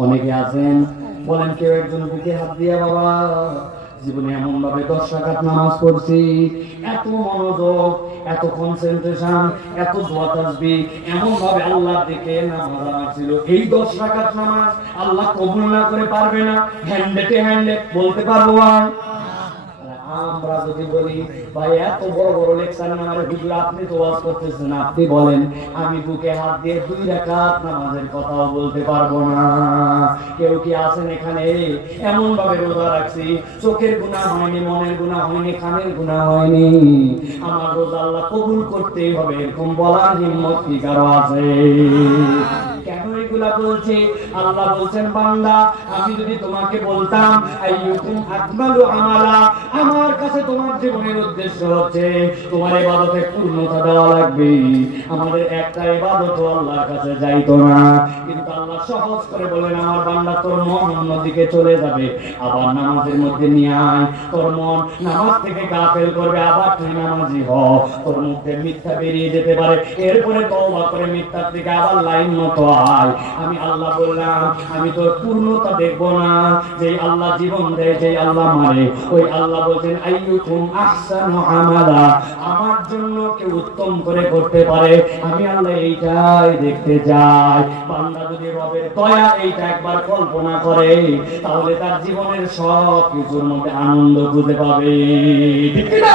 অনেকে আছেন, বলেন কেউ একজন বুকে হাত দিয়া, বাবা, জীবনে এমন ভাবে দশ রাকাত নামাজ পড়ছি, এত মনোযোগ, এত কনসেন্ট্রেশন এত দোয়া এমন ভাবে আল্লাহ দিকে নামাজ ছিল এই দশ রাকাত নামাজ আল্লাহ কবুল না করে পারবে না। হ্যান্ডেটে হ্যান্ডেট বলতে পারব না আমরা যদি বলি, ভাই, এত বড় বড় লেকচার নামারে হুজুর আপনি তো ওয়াজ করতেছেন, আপনি বলেন, আমি বুকে হাত দিয়ে দুই রাকাত নামাজের কথাও বলতে পারব না। কেউ কি আছেন এখানে? এমন ভাবে রোজা রাখছি, চোখের গুণা হয়নি, মনের গুণা হয়নি, কানের গুণা হয়নি। আমার রোজা আল্লাহ কবুল করতেই হবে, এরকম বলার হিম্মত কি কারও আছে? এগুলা বলছে, আল্লাহ বলছেন, বান্দা, আমি যদি তোমাকে বলতাম, আইয়ুকুম আকমালু আমালা আমার কাছে তোমার জীবনের উদ্দেশ্য হচ্ছে তোমার ইবাদতে পূর্ণতা দেওয়া লাগবে। আমাদের একটা ইবাদত আল্লাহর কাছে যাইতো না। কিন্তু আল্লাহ সহজ করে বলেন, আমার বান্দা, তোর মন অন্যদিকে চলে যাবে। আবার নামাজের মধ্যে নিয়ে আয়। তোর মন নামাজ থেকে গাফেল করবে, আবার তুই নামাজি হ। তোর মুখে মিথ্যা বেরিয়ে যেতে পারে। এরপরে তওবা করে মিথ্যার থেকে আবার লাইন মতো আয়। আমি আল্লাহ বললাম আমি তোর পূর্ণতা দেখব না। যে আল্লাহ জীবন দেয় যে আল্লাহ মারে ওই আল্লাহ বলছেন, আইয়ুকুম আহসানু আমালা। আমার জন্য কেউ উত্তম করে করতে পারে। আমি আল্লাহ এইটাই দেখতে চাই। বান্দা যদি রবের দয়া এইটা একবার কল্পনা করে, তাহলে তার জীবনের সব কিছুর মধ্যে আনন্দ খুঁজে পাবে। ঠিক না